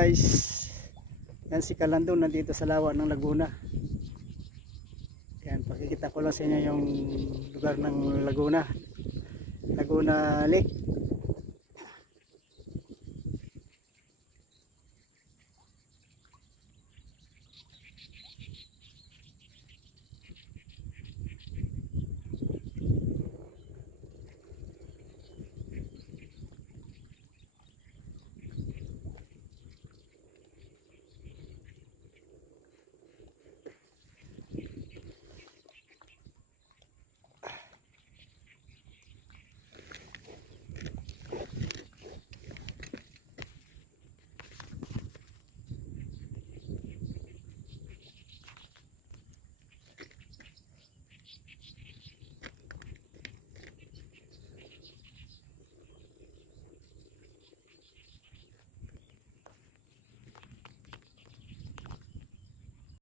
Guys, yan si Kalandon nandito sa lawa ng Laguna. Yan, pakikita ko lang sa inyo yung lugar ng Laguna Lake.